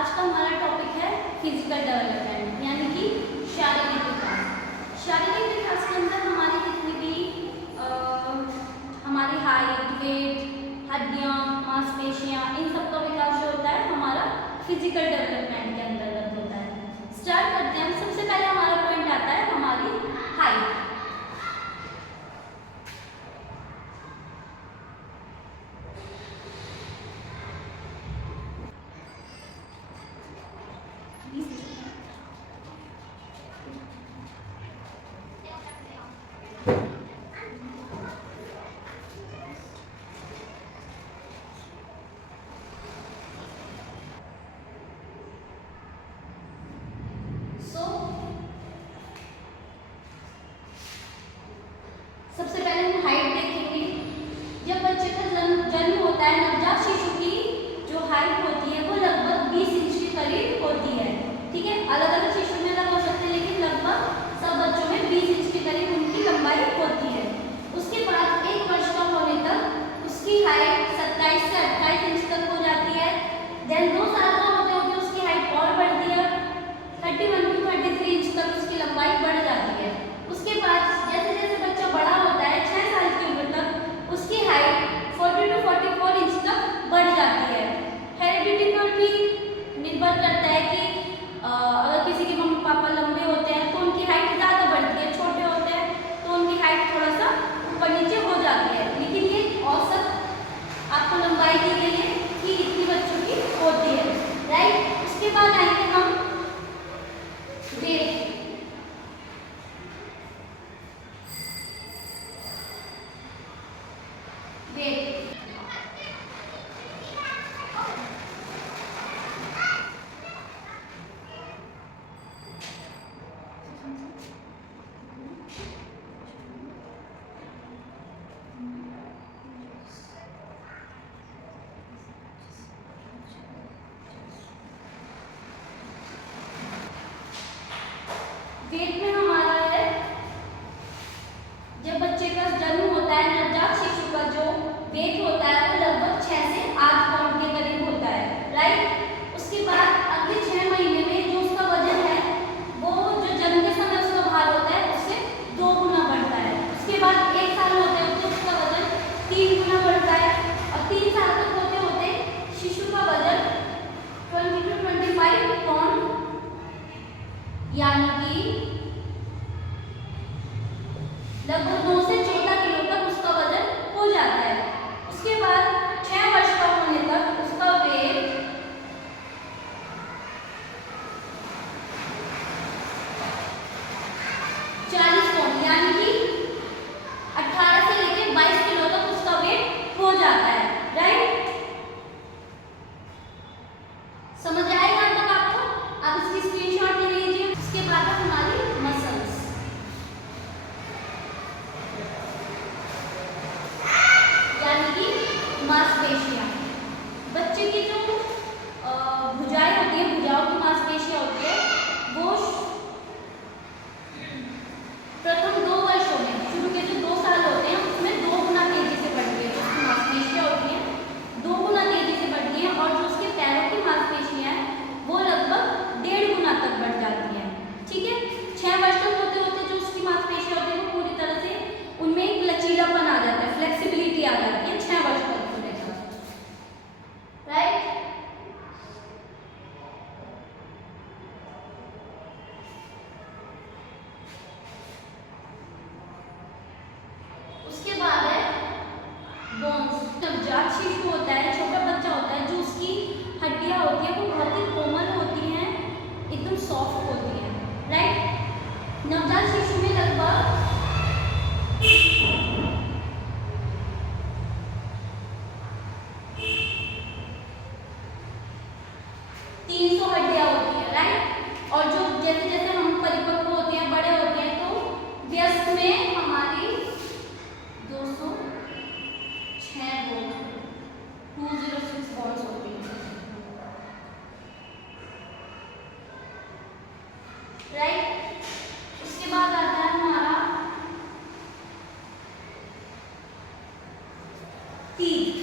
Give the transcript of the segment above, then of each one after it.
आज का हमारा टॉपिक है फिजिकल डेवलपमेंट यानी कि शारीरिक विकास। शारीरिक विकास के अंदर हमारी जितनी भी हमारी हाइट, वेट, हड्डियाँ, मांसपेशियाँ, इन सब का विकास जो होता है हमारा फिजिकल डेवलपमेंट के अंतर्गत होता है। स्टार्ट करते हैं। सबसे पहले हमारा पॉइंट आता है हमारी हाइट। सबसे पहले हम हाइट देखेंगे। जब बच्चे का जन्म होता है, नवजात शिशु की जो हाइट होती है वो लगभग 20 इंच के करीब होती है। ठीक है, अलग अलग शिशु में अलग हो सकते हैं, लेकिन लगभग सब बच्चों में 20 इंच के करीब उनकी लंबाई होती है। उसके बाद 1 वर्ष का होने तक उसकी हाइट 27 से 28 इंच तक हो जाती है। देन 2 साल का होते होते उसकी हाइट और बढ़ती है, 31 to 33 इंच तक उसकी लंबाई बढ़ जाती है। उसके बाद जैसे जैसे बच्चा बड़ा होता है, 6 साल की उम्र तक उसकी हाइट 40 to 44 इंच तक बढ़ जाती है। हेरिडिटी पर भी निर्भर करता है कि अगर किसी के मम्मी पापा लंबे होते हैं तो उनकी हाइट ज़्यादा बढ़ती है, छोटे होते हैं तो उनकी हाइट थोड़ा सा ऊपर नीचे हो जाती है, लेकिन ये औसत आपको लंबाई दी गई है कि इतनी बच्चों की होती है। राइट, उसके बाद आएंगे हम वेट। वेट में हमारा है, जब बच्चे का जन्म होता है, नवजात शिशु का जो वेट होता है वो लगभग 6 से 8 पाउंड के करीब होता है। राइट, उसके बाद अगले 6 महीने में जो उसका वजन है वो जो जन्म के समय उसका भार होता है उससे 2 गुना बढ़ता है। उसके बाद 1 साल होते होते उसका वजन 3 गुना बढ़ता है और 3 साल तक होते होते शिशु का वजन 20 to 25 पाउंड यानी कि लगभग 9 से 14 किलो तक उसका वजन हो जाता है। उसके बाद 6 वर्ष का होने तक उसका वेट 40 पाउंड यानी कि 18 से लेकर 22 किलो तक उसका वेट हो जाता है। राइट, समझ आएगा तक आपको? आप इसकी स्क्रीनशॉट ले लीजिए। उसके बाद हमारी मसल्स, यानी कि मांसपेशियां। बच्चे की जो भुजाएं होती है, भुजाओं की मांसपेशियां होती है, वो प्रथम 2 वर्षों में, शुरू के जो 2 साल होते हैं उसमें 2 गुना तेजी से बढ़ती है। जो उसकी मांसपेशियां होती हैं 2 गुना तेजी से बढ़ती हैं और जो उसके पैरों की मांसपेशियां हैं वो लगभग 1.5 गुना तक बढ़ जाती हैं। ठीक है, 6 वर्ष तक होते होते जो उसकी मांसपेशियां होती है वो पूरी तरह से उनमें एक लचीलापन आ जाता है, फ्लेक्सिबिलिटी आ जाती है 6 वर्ष तक होने तक। राइट, उसके बाद है बोन्स। नवजात शिशु होता है, छोटा बच्चा होता है, जो उसकी हड्डियां होती है वो बहुत ही कोमल होती हैं, एकदम सॉफ्ट होती हैं। राइट, नवजात शिशु में लगभग 300 हड्डियां होती है। राइट, और जो जैसे जैसे हम परिपक्व होते हैं, बड़े होते हैं, तो वयस्क में हमारी 206 बोन्स, 206 बोन्स होती है। राइट, उसके बाद आता है हमारा टीथ।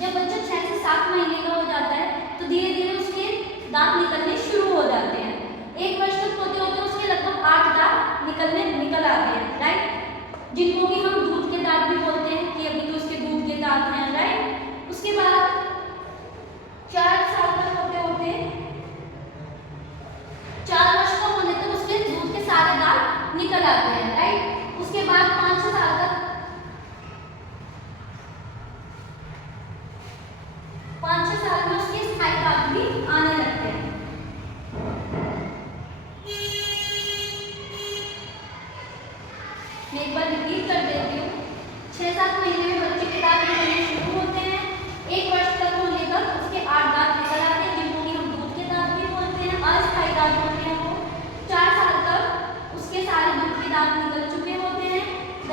जब बच्चा 6 से 7 महीने का हो जाता है तो धीरे धीरे उसके दांत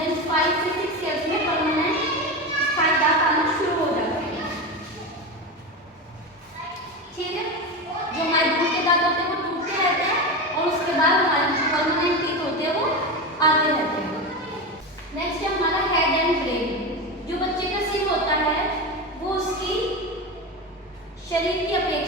देन 5 से 6 ईयर्स में परमानेंट स्पाइक दांत आना शुरू हो जाते हैं। ठीक है, जो हमारे दूध के दांत होते हैं वो टूटते रहते हैं और उसके बाद हमारे जो परमानेंट टीथ होते हैं वो आते रहते हैं। नेक्स्ट है हमारा हेड एंड ब्रेन। जो बच्चे का सिर होता है वो उसकी शरीर की अपेक्षा